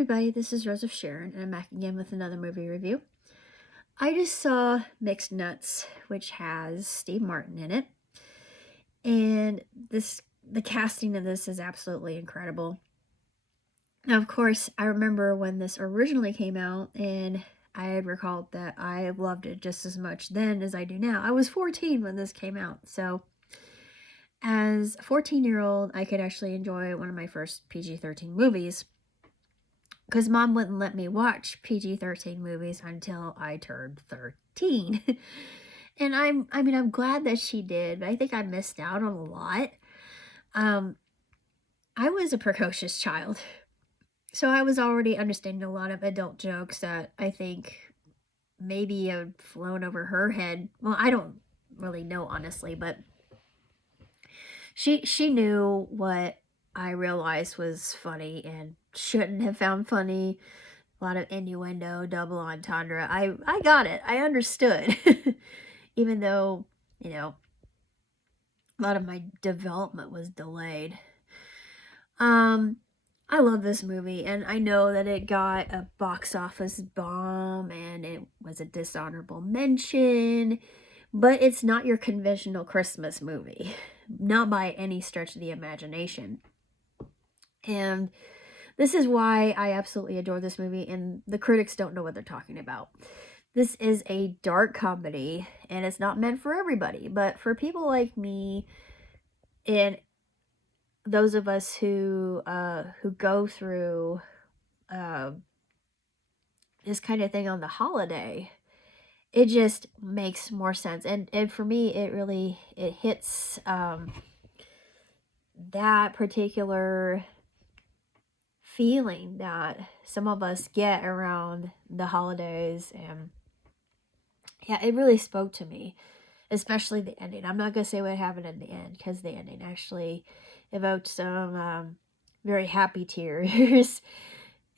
everybody, this is Rose of Sharon, and I'm back again with another movie review. I just saw Mixed Nuts, which has Steve Martin in it, and the casting of this is absolutely incredible. Now, of course, I remember when this originally came out, and I had recalled that I loved it just as much then as I do now. I was 14 when this came out, so as a 14-year-old, I could actually enjoy one of my first PG-13 movies, because mom wouldn't let me watch PG-13 movies until I turned 13. And I'm glad that she did, but I think I missed out on a lot. Um, I was a precocious child, so I was already understanding a lot of adult jokes that I think maybe had flown over her head. Well, I don't really know, honestly, but she knew what I realized was funny and shouldn't have found funny. A lot of innuendo, double entendre. I got it. I understood. Even though, you know, a lot of my development was delayed. Um, I love this movie, and I know that it got a box office bomb and it was a dishonorable mention, but it's not your conventional Christmas movie. Not by any stretch of the imagination. And this is why I absolutely adore this movie, and the critics don't know what they're talking about. This is a dark comedy, and it's not meant for everybody, but for people like me and those of us who go through uh, this kind of thing on the holiday, it just makes more sense. And for me, it hits that particular feeling that some of us get around the holidays, and yeah, it really spoke to me, especially the ending. I'm not gonna say what happened in the end, because the ending actually evoked some very happy tears.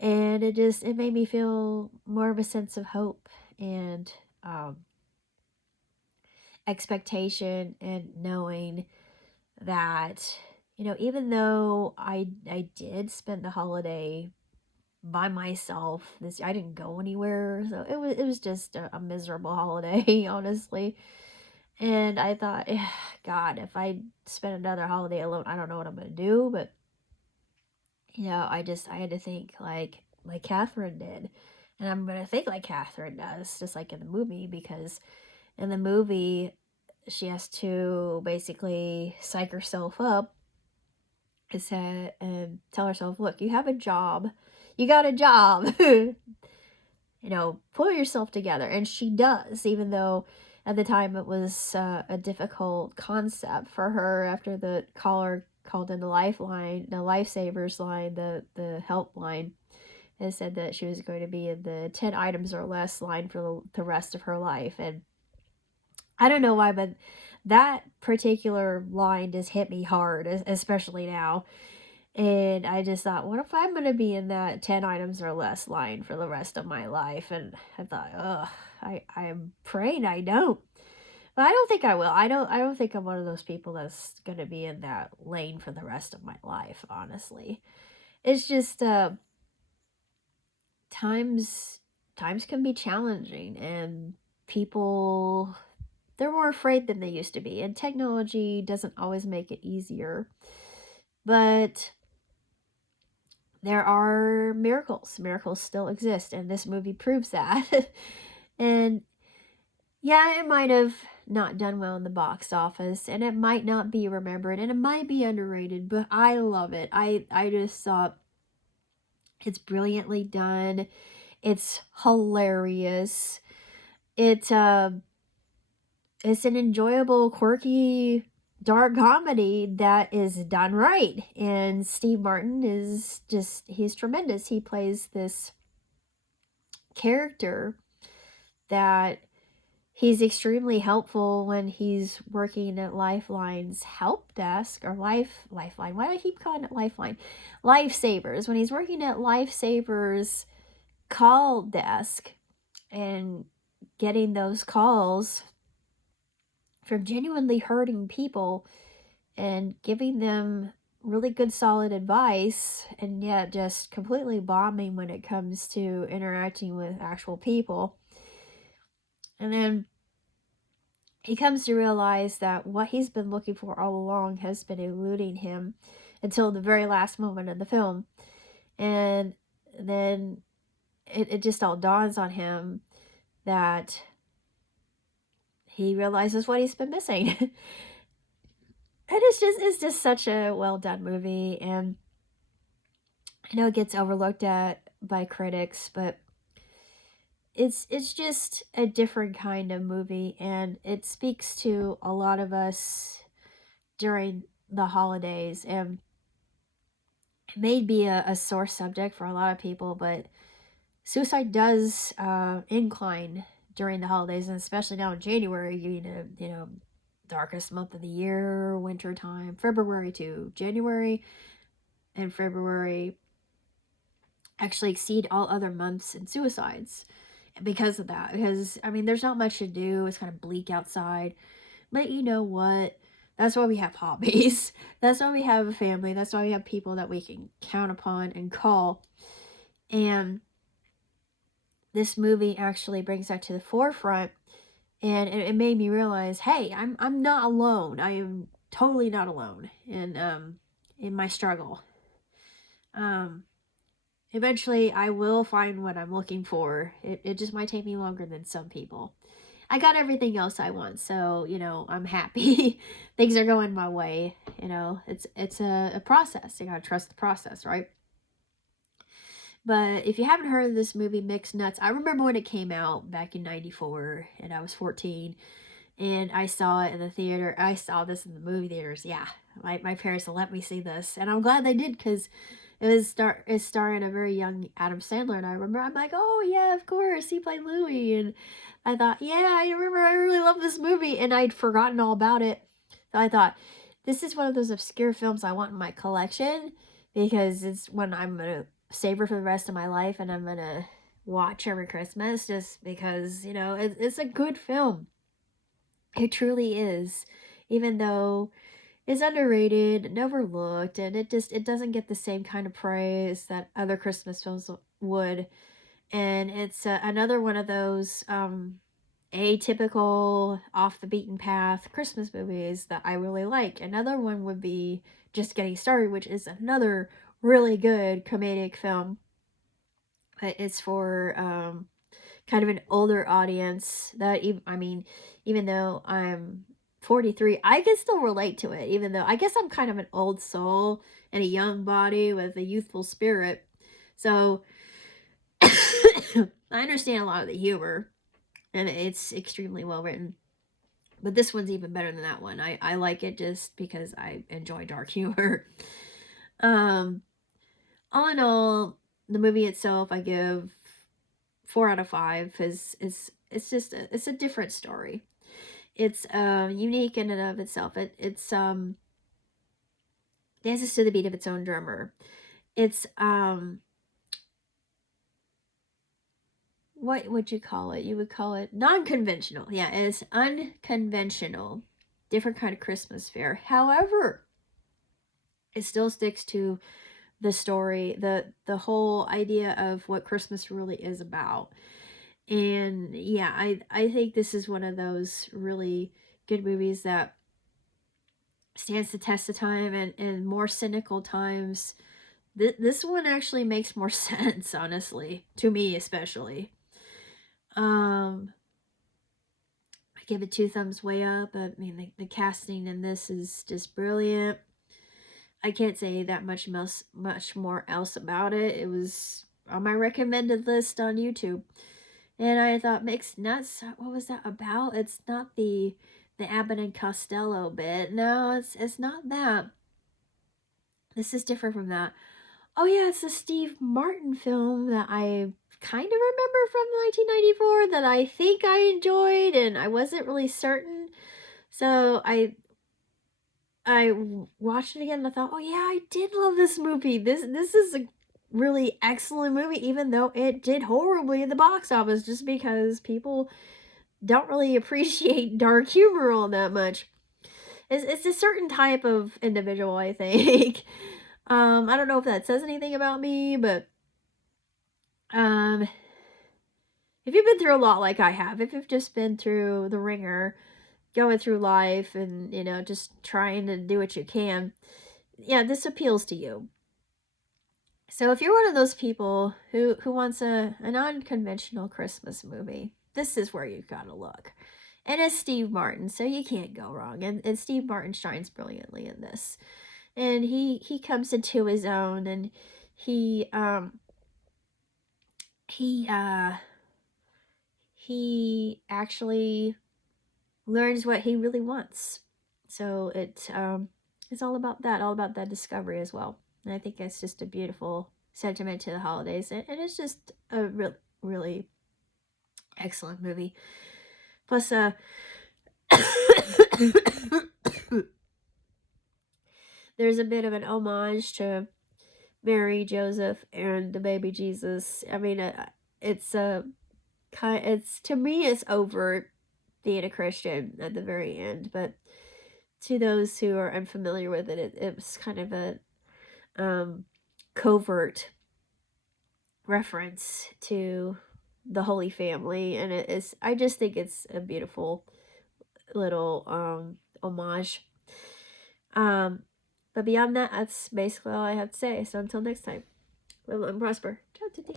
And it made me feel more of a sense of hope and um, expectation, and knowing that, even though I did spend the holiday by myself this I didn't go anywhere, so it was just a miserable holiday, honestly. And I thought, God, if I spend another holiday alone, I don't know what I'm gonna do. But I had to think like Catherine did, and I'm gonna think like Catherine does, just like in the movie, because in the movie she has to basically psych herself up and tell herself, look, you have a job, you got a job. Pull yourself together. And she does, even though at the time it was a difficult concept for her after the caller called in the lifeline, the lifesavers line, the helpline, and said that she was going to be in the 10 items or less line for the rest of her life. And I don't know why, but that particular line just hit me hard, especially now. And I just thought, what if I'm going to be in that 10 items or less line for the rest of my life? And I thought, ugh, I'm praying I don't. But I don't think I will. I don't think I'm one of those people that's going to be in that lane for the rest of my life, honestly. It's just times can be challenging, and people, they're more afraid than they used to be, and technology doesn't always make it easier. But there are miracles. Miracles still exist, and this movie proves that. And yeah, it might have not done well in the box office, and it might not be remembered, and it might be underrated, but I love it. I just thought it's brilliantly done. It's hilarious. It's an enjoyable, quirky, dark comedy that is done right. And Steve Martin he's tremendous. He plays this character that he's extremely helpful when he's working at Lifeline's help desk, or Lifeline. Why do I keep calling it Lifeline? Lifesavers. When he's working at Lifesavers call desk and getting those calls from genuinely hurting people and giving them really good solid advice, and yet just completely bombing when it comes to interacting with actual people. And then he comes to realize that what he's been looking for all along has been eluding him until the very last moment of the film. And then it just all dawns on him that he realizes what he's been missing. And it's just such a well done movie, and I know it gets overlooked at by critics, but it's just a different kind of movie, and it speaks to a lot of us during the holidays. And it may be a sore subject for a lot of people, but suicide does incline during the holidays, and especially now in January. Darkest month of the year, winter time, February to January, and February actually exceed all other months in suicides because of that. Because I mean, there's not much to do. It's kind of bleak outside, but you know what? That's why we have hobbies. That's why we have a family. That's why we have people that we can count upon and call. And this movie actually brings that to the forefront, and it made me realize, hey, I'm not alone. I am totally not alone in my struggle. Eventually I will find what I'm looking for. It just might take me longer than some people. I got everything else I want, so I'm happy. Things are going my way. It's a process. You gotta trust the process, right? But if you haven't heard of this movie, Mixed Nuts, I remember when it came out back in '94, and I was 14, and I saw it in the theater. I saw this in the movie theaters. Yeah, my parents let me see this, and I'm glad they did, because it's starring a very young Adam Sandler, and I remember I'm like, oh yeah, of course, he played Louie, and I thought, yeah, I remember I really love this movie, and I'd forgotten all about it. So I thought, this is one of those obscure films I want in my collection, because it's one I'm gonna savor for the rest of my life, and I'm gonna watch every Christmas, just because it's a good film. It truly is, even though it's underrated and overlooked, and it doesn't get the same kind of praise that other Christmas films would. And it's another one of those atypical, off the beaten path Christmas movies that I really like. Another one would be Just Getting Started, which is another really good comedic film, but it's for kind of an older audience. Even though I'm 43, I can still relate to it, even though I guess I'm kind of an old soul in a young body with a youthful spirit. So I understand a lot of the humor, and it's extremely well written. But this one's even better than that one. I like it just because I enjoy dark humor. Um, all in all, the movie itself, I give 4 out of 5, because it's a different story. It's unique in and of itself. It's dances to the beat of its own drummer. It's what would you call it? You would call it non-conventional. Yeah, it's unconventional. Different kind of Christmas fare. However, it still sticks to the story, the whole idea of what Christmas really is about. And yeah, I think this is one of those really good movies that stands the test of time, and in more cynical times, this one actually makes more sense, honestly, to me especially. I give it 2 thumbs way up. I mean, the casting in this is just brilliant. I can't say that much more else about it. It was on my recommended list on YouTube, and I thought, Mixed Nuts, what was that about? It's not the Abbott and Costello bit. No, it's not that. This is different from that. Oh yeah, it's the Steve Martin film that I kind of remember from 1994 that I think I enjoyed, and I wasn't really certain. So I watched it again, and I thought, oh yeah, I did love this movie. This is a really excellent movie, even though it did horribly in the box office, just because people don't really appreciate dark humor all that much. it's a certain type of individual, I think. I don't know if that says anything about me, but um, if you've been through a lot like I have, if you've just been through the ringer, going through life and, just trying to do what you can, yeah, this appeals to you. So if you're one of those people who wants an unconventional Christmas movie, this is where you've got to look. And it's Steve Martin, so you can't go wrong. And Steve Martin shines brilliantly in this. And he comes into his own, and he he uh he actually learns what he really wants. So it's all about that discovery as well. And I think it's just a beautiful sentiment to the holidays, and it's just a really excellent movie. Plus, there's a bit of an homage to Mary, Joseph, and the baby Jesus. I mean, it's a it's, to me, it's overt being a Christian at the very end, but to those who are unfamiliar with it, it was kind of a covert reference to the Holy Family, and it is, I just think it's a beautiful little homage. But beyond that, that's basically all I have to say. So until next time, live and prosper. Ciao, tutti.